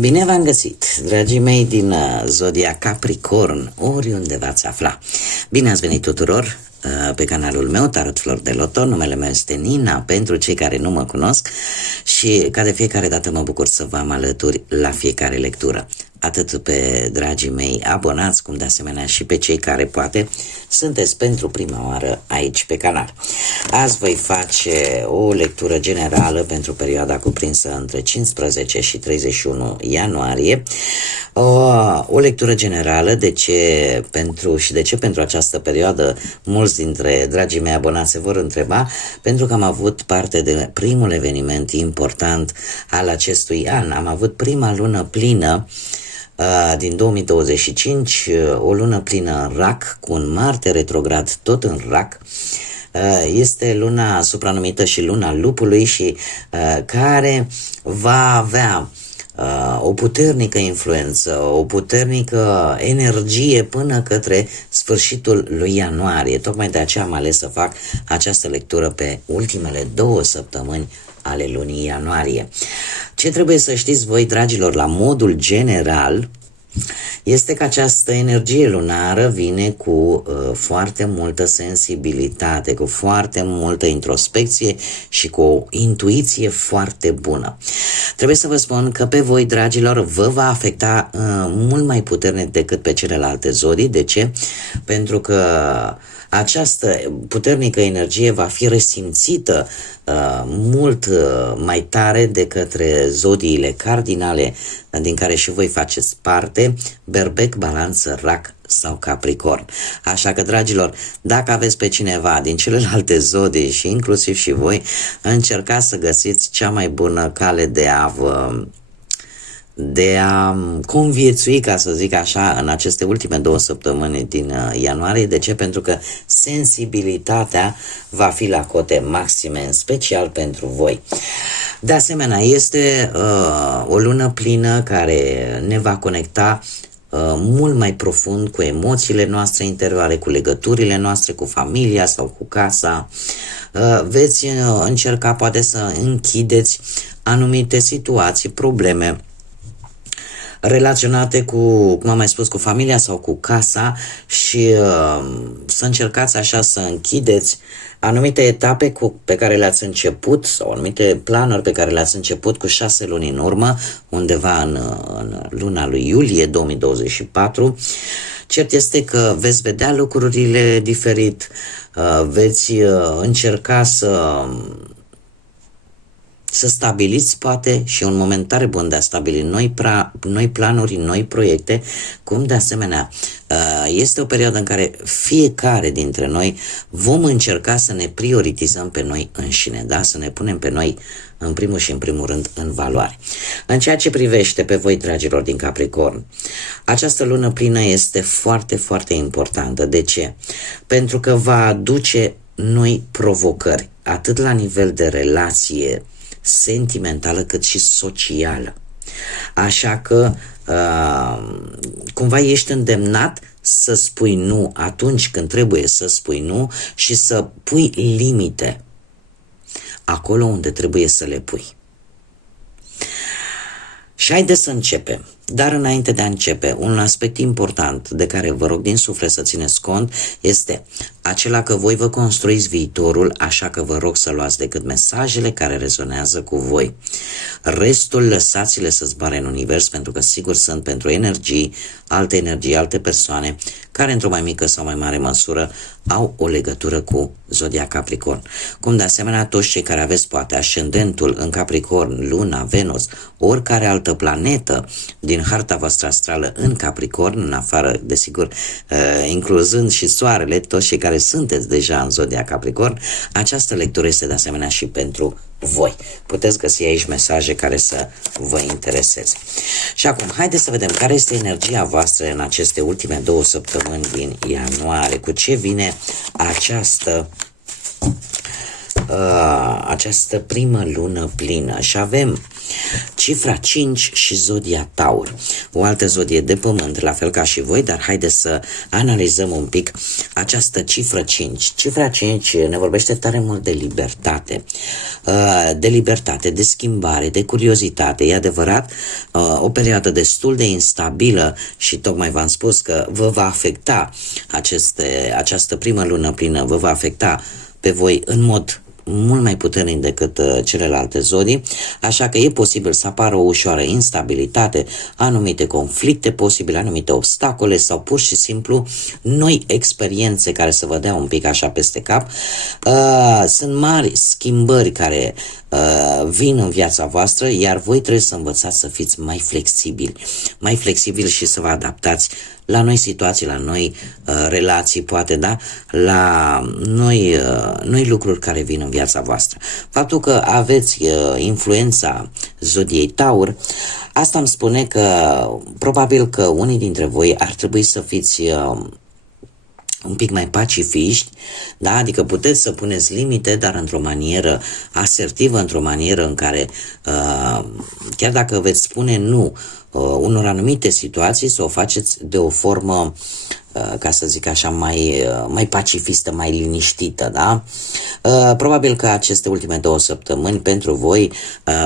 Bine v-am găsit, dragii mei din Zodia Capricorn, oriunde v-ați afla. Bine ați venit tuturor pe canalul meu, Tarot Flori de Loto. Numele meu este Nina, pentru cei care nu mă cunosc, și ca de fiecare dată mă bucur să vă am alături la fiecare lectură. Atât pe dragii mei abonați, cum de asemenea și pe cei care poate sunteți pentru prima oară aici pe canal. Azi voi face o lectură generală pentru perioada cuprinsă între 15 și 31 ianuarie. O lectură generală, de ce pentru această perioadă mulți dintre dragii mei abonați se vor întreba, pentru că am avut parte de primul eveniment important al acestui an. Am avut prima lună plină din 2025, o lună plină în Rac, cu un Marte retrograd tot în Rac. Este luna supranumită și luna lupului și care va avea o puternică influență, o puternică energie până către sfârșitul lui ianuarie. Tocmai de aceea am ales să fac această lectură pe ultimele 2 săptămâni ale lunii ianuarie. Ce trebuie să știți voi, dragilor, la modul general, este că această energie lunară vine cu foarte multă sensibilitate, cu foarte multă introspecție și cu o intuiție foarte bună. Trebuie să vă spun că pe voi, dragilor, vă va afecta mult mai puternic decât pe celelalte zodii. De ce? Pentru că această puternică energie va fi resimțită mult mai tare de către zodiile cardinale din care și voi faceți parte: Berbec, Balanță, Rac sau Capricorn. Așa că, dragilor, dacă aveți pe cineva din celelalte zodii și inclusiv și voi, încercați să găsiți cea mai bună cale de a conviețui, ca să zic așa, în aceste ultime 2 săptămâni din ianuarie. De ce? Pentru că sensibilitatea va fi la cote maxime, în special pentru voi. De asemenea, este o lună plină care ne va conecta mult mai profund cu emoțiile noastre interioare, cu legăturile noastre, cu familia sau cu casa. Veți încerca poate să închideți anumite situații, probleme relaționate cu, cum am mai spus, cu familia sau cu casa și să încercați așa să închideți anumite etape pe care le-ați început sau anumite planuri pe care le-ați început cu 6 luni în urmă, undeva în luna lui iulie 2024. Cert este că veți vedea lucrurile diferit, veți încerca să stabiliți poate și un moment tare bun de a stabili noi planuri, noi proiecte, cum de asemenea este o perioadă în care fiecare dintre noi vom încerca să ne prioritizăm pe noi înșine, da? Să ne punem pe noi în primul și în primul rând în valoare. În ceea ce privește pe voi, dragilor din Capricorn, această lună plină este foarte, foarte importantă. De ce? Pentru că va aduce noi provocări, atât la nivel de relație sentimentală cât și socială. Așa că cumva ești îndemnat să spui nu atunci când trebuie să spui nu și să pui limite acolo unde trebuie să le pui. Și haideți să începem. Dar înainte de a începe, un aspect important de care vă rog din suflet să țineți cont este acela că voi vă construiți viitorul, așa că vă rog să luați decât mesajele care rezonează cu voi. Restul lăsați-le să zboare în univers, pentru că sigur sunt pentru energii, alte persoane care într-o mai mică sau mai mare măsură au o legătură cu Zodia Capricorn. Cum de asemenea toți cei care aveți poate ascendentul în Capricorn, Luna, Venus, oricare altă planetă din harta voastră astrală în Capricorn, în afară, desigur, incluzând și Soarele, toți cei care sunteți deja în Zodia Capricorn, această lectură este de asemenea și pentru voi. Puteți găsi aici mesaje care să vă intereseze. Și acum, haideți să vedem care este energia voastră în aceste ultime 2 săptămâni din ianuarie. Cu ce vine această această primă lună plină și avem cifra 5 și zodia Taur, o altă zodie de pământ, la fel ca și voi, dar haideți să analizăm un pic această cifră 5. Cifra 5 ne vorbește tare mult de libertate, de schimbare, de curiozitate. E adevărat, o perioadă destul de instabilă și tocmai v-am spus că vă va afecta această primă lună plină, vă va afecta pe voi în mod mult mai puternic decât celelalte zodii, așa că e posibil să apară o ușoară instabilitate, anumite conflicte posibile, anumite obstacole sau pur și simplu noi experiențe care să vă dea un pic așa peste cap. Sunt mari schimbări care vin în viața voastră, iar voi trebuie să învățați să fiți mai flexibili și să vă adaptați la noi situații, la noi relații, poate, da? La noi lucruri care vin în viața voastră. Faptul că aveți influența zodiei Taur, asta îmi spune că probabil că unii dintre voi ar trebui să fiți un pic mai pacifiști, da? Adică puteți să puneți limite, dar într-o manieră asertivă, într-o manieră în care chiar dacă veți spune nu unor anumite situații, să o faceți de o formă, ca să zic așa, mai pacifistă, mai liniștită, da? Probabil că aceste ultime 2 săptămâni pentru voi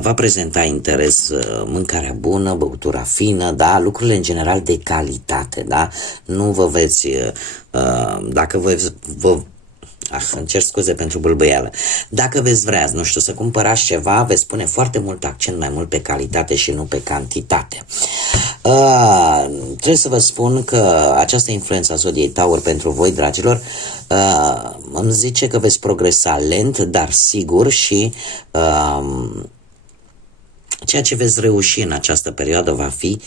va prezenta interes mâncarea bună, băutura fină, da? Lucrurile în general de calitate, da? Nu vă veți, dacă îmi cer scuze pentru bâlbâială. Dacă veți vrea, nu știu, să cumpărați ceva, veți pune foarte mult accent mai mult pe calitate și nu pe cantitate. Trebuie să vă spun că această influență a zodiei Taur pentru voi, dragilor, îmi zice că veți progresa lent, dar sigur și ceea ce veți reuși în această perioadă va fi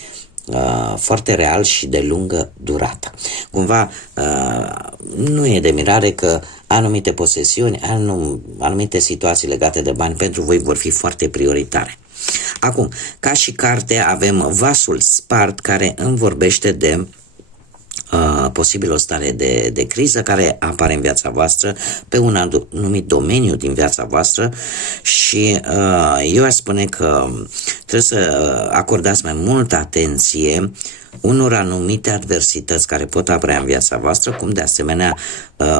foarte real și de lungă durată. Cumva nu e de mirare că anumite posesiuni, anumite situații legate de bani pentru voi vor fi foarte prioritare. Acum, ca și carte avem Vasul Spart, care îmi vorbește de posibil o stare de criză care apare în viața voastră pe un anumit domeniu din viața voastră și eu aș spune că trebuie să acordați mai multă atenție unor anumite adversități care pot apărea în viața voastră, cum de asemenea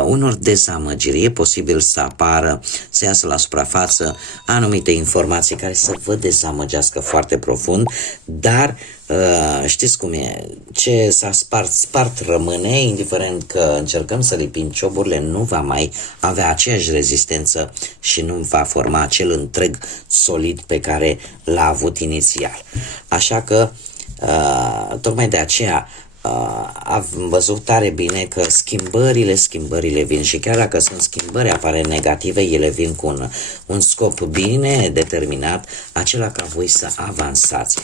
unor dezamăgiri. E posibil să apară, să iasă la suprafață anumite informații care să vă dezamăgească foarte profund, dar știți cum e, ce s-a spart rămâne, indiferent că încercăm să lipim cioburile, nu va mai avea aceeași rezistență și nu va forma acel întreg solid pe care l-a avut inițial. Așa că tocmai de aceea am văzut tare bine că schimbările vin și chiar dacă sunt schimbări apare negative, ele vin cu un scop bine determinat, acela ca voi să avansați.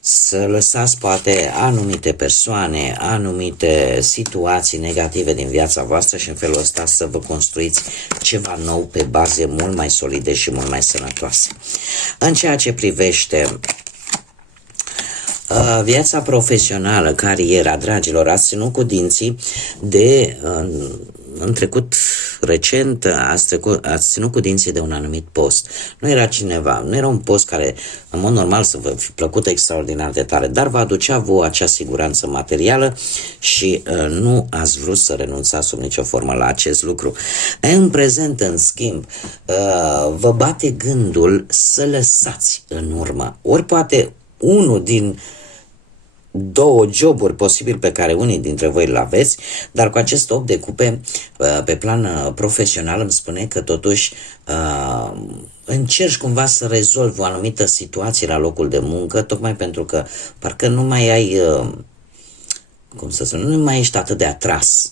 Să lăsați poate anumite persoane, anumite situații negative din viața voastră și în felul ăsta să vă construiți ceva nou pe baze mult mai solide și mult mai sănătoase. În ceea ce privește viața profesională, cariera, dragilor, ați ținut cu dinții în trecut recent, ați ținut cu dinții de un anumit post. Nu era un post care în mod normal să vă fi plăcut extraordinar de tare, dar vă aducea vouă acea siguranță materială și nu ați vrut să renunțați sub nicio formă la acest lucru. În prezent, în schimb, vă bate gândul să lăsați în urmă. Ori poate unul din 2 joburi posibil pe care unii dintre voi îl aveți, dar cu acest 8 de cupe pe plan profesional îmi spune că totuși încerci cumva să rezolvi o anumită situație la locul de muncă, tocmai pentru că parcă nu mai ai, nu mai ești atât de atras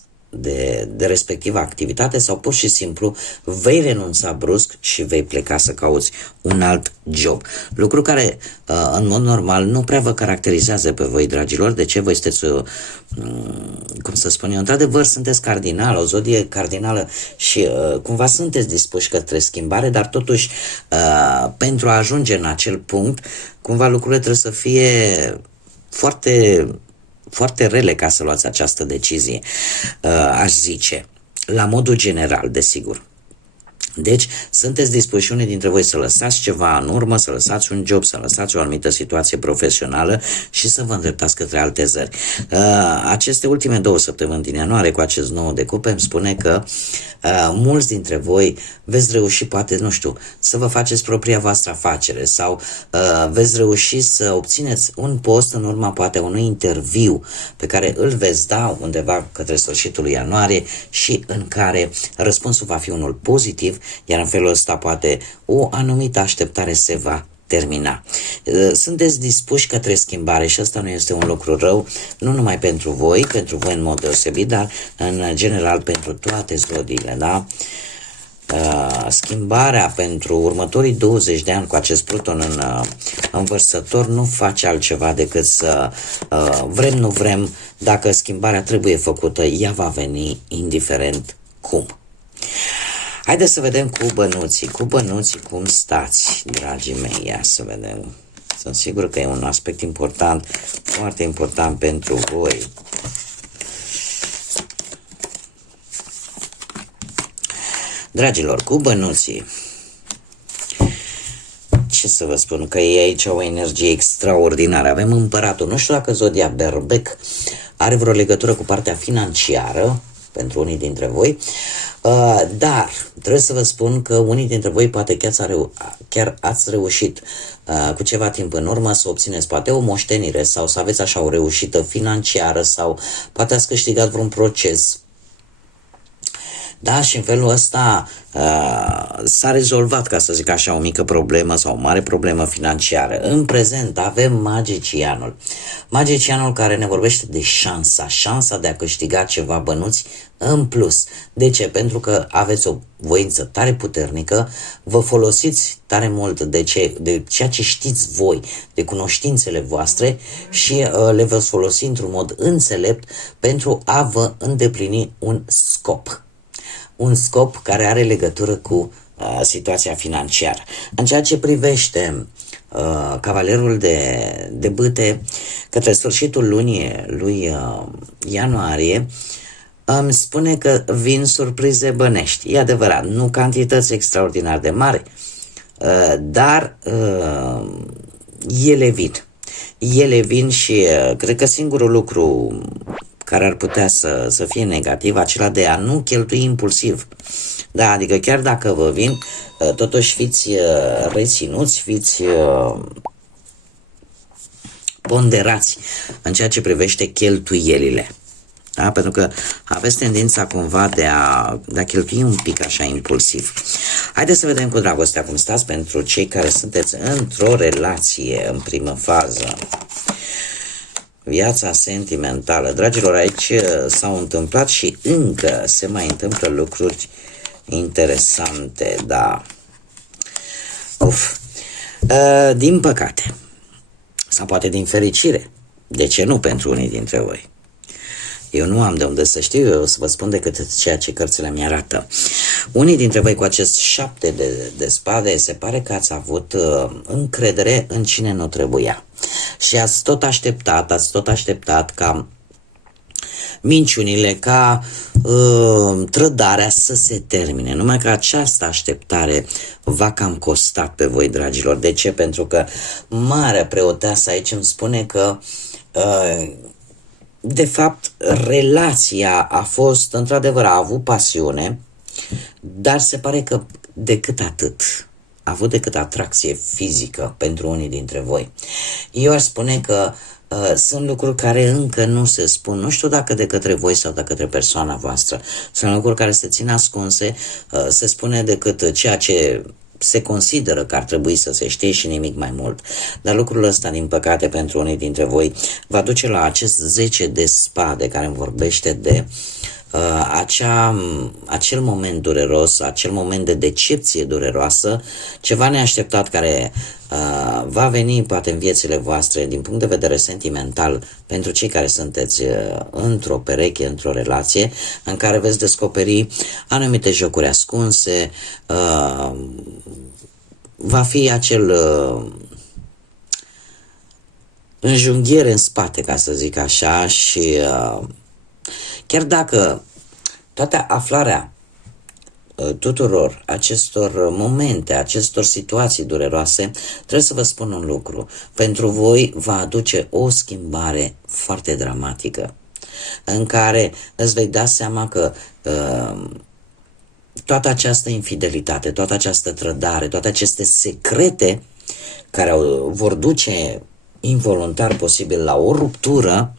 de respectiva activitate sau pur și simplu vei renunța brusc și vei pleca să cauți un alt job. Lucru care în mod normal nu prea vă caracterizează pe voi, dragilor. De ce? Voi sunteți, cum să spun eu, într-adevăr sunteți cardinal, o zodie cardinală și cumva sunteți dispuși către schimbare, dar totuși pentru a ajunge în acel punct, cumva lucrurile trebuie să fie foarte rele ca să luați această decizie, aș zice, la modul general, desigur. Deci, sunteți dispuși unii dintre voi să lăsați ceva în urmă, să lăsați un job, să lăsați o anumită situație profesională și să vă îndreptați către alte zări. Aceste ultime 2 săptămâni din ianuarie cu acest 9 de cupe îmi spune că mulți dintre voi veți reuși, poate, nu știu, să vă faceți propria voastră afacere sau veți reuși să obțineți un post în urma, poate, unui interviu pe care îl veți da undeva către sfârșitul lui ianuarie și în care răspunsul va fi unul pozitiv, iar în felul ăsta poate o anumită așteptare se va termina. Sunteți dispuși către schimbare și asta nu este un lucru rău, nu numai pentru voi în mod deosebit, dar în general pentru toate zodiile, da? Schimbarea pentru următorii 20 de ani cu acest Pluton în Vărsător nu face altceva decât să vrem, nu vrem, dacă schimbarea trebuie făcută, ea va veni indiferent cum. Haideți să vedem cu bănuții cum stați, dragii mei, ia să vedem. Sunt sigur că e un aspect important, foarte important pentru voi. Dragilor, cu bănuții, ce să vă spun, că e aici o energie extraordinară. Avem Împăratul. Nu știu dacă zodia Berbec are vreo legătură cu partea financiară pentru unii dintre voi, dar trebuie să vă spun că unii dintre voi poate chiar ați reușit cu ceva timp în urmă să obțineți poate o moștenire sau să aveți așa o reușită financiară sau poate ați câștigat vreun proces. Da, și în felul ăsta s-a rezolvat, ca să zic așa, o mică problemă sau o mare problemă financiară. În prezent avem magicianul. Magicianul care ne vorbește de șansa de a câștiga ceva bănuți în plus. De ce? Pentru că aveți o voință tare puternică, vă folosiți tare mult de ceea ce știți voi, de cunoștințele voastre și le veți folosi într-un mod înțelept pentru a vă îndeplini un scop. Un scop care are legătură cu situația financiară. În ceea ce privește cavalerul de bâte, către sfârșitul lunii lui ianuarie, îmi spune că vin surprize bănești. E adevărat, nu cantități extraordinar de mari, dar ele vin. Ele vin și cred că singurul lucru care ar putea să fie negativ, acela de a nu cheltui impulsiv. Da, adică chiar dacă vă vin, totuși fiți reținuți, fiți ponderați în ceea ce privește cheltuielile. Da? Pentru că aveți tendința cumva de a cheltui un pic așa impulsiv. Haideți să vedem cu dragostea cum stați pentru cei care sunteți într-o relație în primă fază. Viața sentimentală. Dragilor, aici s-au întâmplat și încă se mai întâmplă lucruri interesante, da. Din păcate, sau poate din fericire, de ce nu pentru unii dintre voi? Eu nu am de unde să știu, eu o să vă spun decât ceea ce cărțile mi arată. Unii dintre voi cu acest 7 de spade, se pare că ați avut încredere în cine nu trebuia. Și ați tot așteptat ca minciunile, ca trădarea să se termine. Numai că această așteptare va cam costat pe voi, dragilor. De ce? Pentru că Marea Preoteasă aici îmi spune că de fapt relația a fost, într-adevăr, a avut pasiune, dar se pare că decât atât. A avut decât atracție fizică pentru unii dintre voi. Eu aș spune că sunt lucruri care încă nu se spun, nu știu dacă de către voi sau de către persoana voastră. Sunt lucruri care se țin ascunse, se spune decât ceea ce se consideră că ar trebui să se știe și nimic mai mult. Dar lucrul ăsta, din păcate, pentru unii dintre voi, va duce la acest 10 de spade care îmi vorbește de acel moment dureros, acel moment de decepție dureroasă, ceva neașteptat care va veni poate în viețile voastre din punct de vedere sentimental pentru cei care sunteți într-o pereche, într-o relație în care veți descoperi anumite jocuri ascunse, va fi acel înjunghiere în spate, ca să zic așa, și chiar dacă toată aflarea tuturor acestor momente, acestor situații dureroase, trebuie să vă spun un lucru. Pentru voi va aduce o schimbare foarte dramatică, în care îți vei da seama că toată această infidelitate, toată această trădare, toate aceste secrete care vor duce involuntar posibil la o ruptură,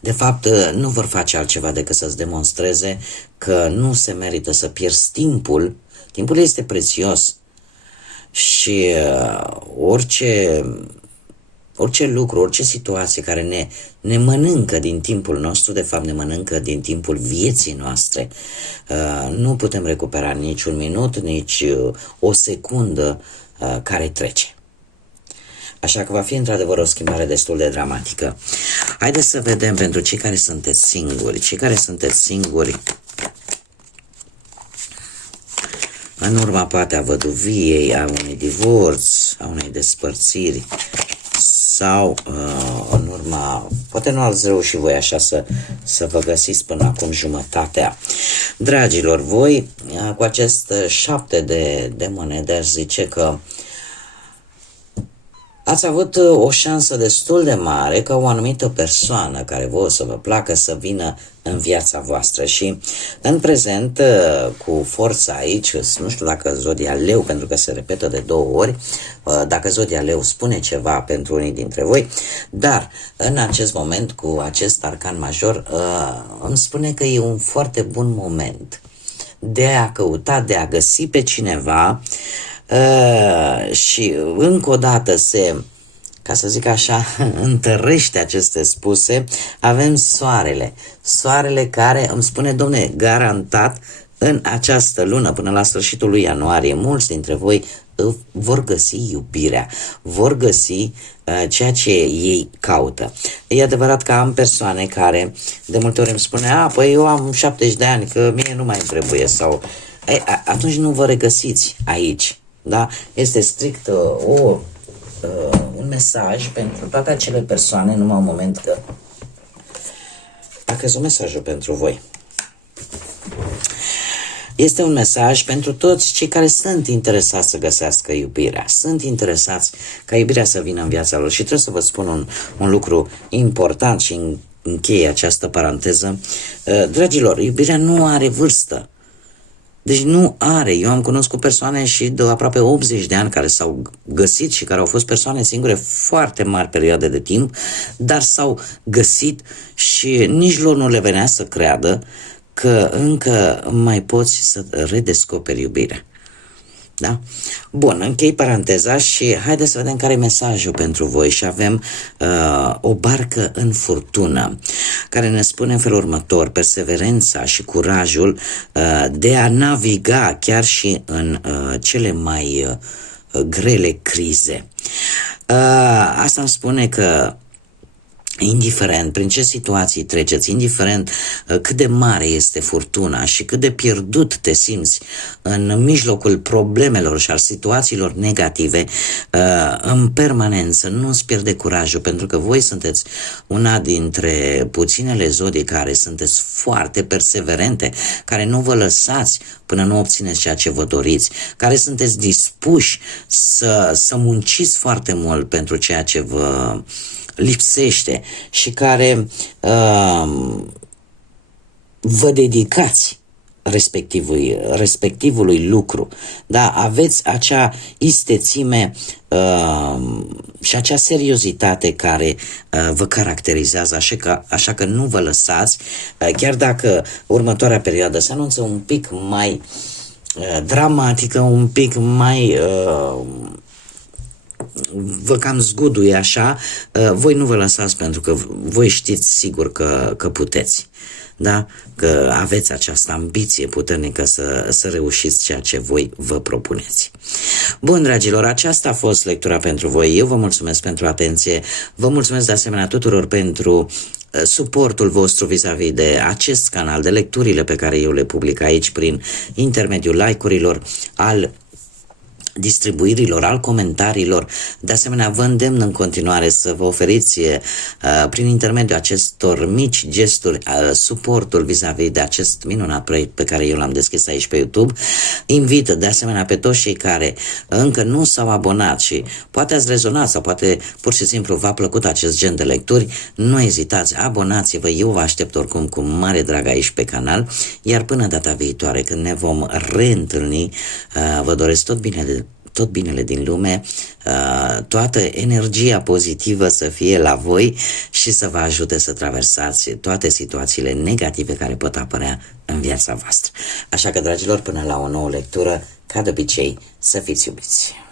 de fapt nu vor face altceva decât să-ți demonstreze că nu se merită să pierzi timpul. Timpul este prețios și orice lucru, orice situație care ne mănâncă din timpul nostru, de fapt ne mănâncă din timpul vieții noastre. Nu putem recupera nici un minut, nici o secundă care trece. Așa că va fi într-adevăr o schimbare destul de dramatică. Haideți să vedem pentru cei care sunteți singuri, în urma poate a văduviei, a unui divorț, a unei despărțiri, sau în urma, poate nu ați reușit voi așa să vă găsiți până acum jumătatea. Dragilor, voi cu acest 7 de monede aș zice că ați avut o șansă destul de mare ca o anumită persoană care vă o să vă placă să vină în viața voastră și în prezent cu forța aici, nu știu dacă zodia leu, pentru că se repetă de 2 ori, dacă zodia leu spune ceva pentru unii dintre voi, dar în acest moment cu acest arcan major îmi spune că e un foarte bun moment de a căuta, de a găsi pe cineva și încă o dată se, ca să zic așa, întărește aceste spuse. Avem soarele care îmi spune, domne, garantat în această lună până la sfârșitul lui ianuarie mulți dintre voi vor găsi iubirea, vor găsi ceea ce ei caută. E adevărat că am persoane care de multe ori îmi spune, păi eu am 70 de ani, că mie nu mai trebuie, sau atunci nu vă regăsiți aici. Da? Este strict un mesaj pentru toate acele persoane, numai un moment că dacă un mesajul pentru voi. Este un mesaj pentru toți cei care sunt interesați să găsească iubirea, sunt interesați ca iubirea să vină în viața lor. Și trebuie să vă spun un lucru important și încheie această paranteză. Dragilor, iubirea nu are vârstă. Deci nu are. Eu am cunoscut persoane și de aproape 80 de ani care s-au găsit și care au fost persoane singure foarte mari perioade de timp, dar s-au găsit și nici lor nu le venea să creadă că încă mai poți să redescoperi iubirea. Da? Bun, închei paranteza și haideți să vedem care e mesajul pentru voi. Și avem o barcă în furtună care ne spune în felul următor: perseverența și curajul de a naviga chiar și în cele mai grele crize. Asta îmi spune că indiferent prin ce situații treceți, indiferent cât de mare este furtuna și cât de pierdut te simți în mijlocul problemelor și al situațiilor negative, în permanență nu-ți pierde curajul, pentru că voi sunteți una dintre puținele zodii care sunteți foarte perseverente, care nu vă lăsați până nu obțineți ceea ce vă doriți, care sunteți dispuși să munciți foarte mult pentru ceea ce vă lipsește și care vă dedicați respectivului lucru. Da, aveți acea istețime și acea seriozitate care vă caracterizează, așa că nu vă lăsați, chiar dacă următoarea perioadă se anunță un pic mai dramatică, un pic mai vă cam zguduie așa, voi nu vă lăsați, pentru că voi știți sigur că puteți. Da? Că aveți această ambiție puternică să reușiți ceea ce voi vă propuneți. Bun, dragilor, aceasta a fost lectura pentru voi. Eu vă mulțumesc pentru atenție. Vă mulțumesc de asemenea tuturor pentru suportul vostru vis-a-vis de acest canal, de lecturile pe care eu le public aici prin intermediul like-urilor, al distribuirilor, al comentariilor. De asemenea, vă îndemn în continuare să vă oferiți prin intermediul acestor mici gesturi suportul vis-a-vis de acest minunat proiect pe care eu l-am deschis aici pe YouTube. Invit de asemenea pe toți cei care încă nu s-au abonat și poate ați rezonat sau poate pur și simplu v-a plăcut acest gen de lecturi, nu ezitați, abonați-vă, eu vă aștept oricum cu mare drag aici pe canal, iar până data viitoare când ne vom reîntâlni, vă doresc tot binele din lume, toată energia pozitivă să fie la voi și să vă ajute să traversați toate situațiile negative care pot apărea în viața voastră. Așa că, dragilor, până la o nouă lectură, ca de obicei, să fiți iubiți!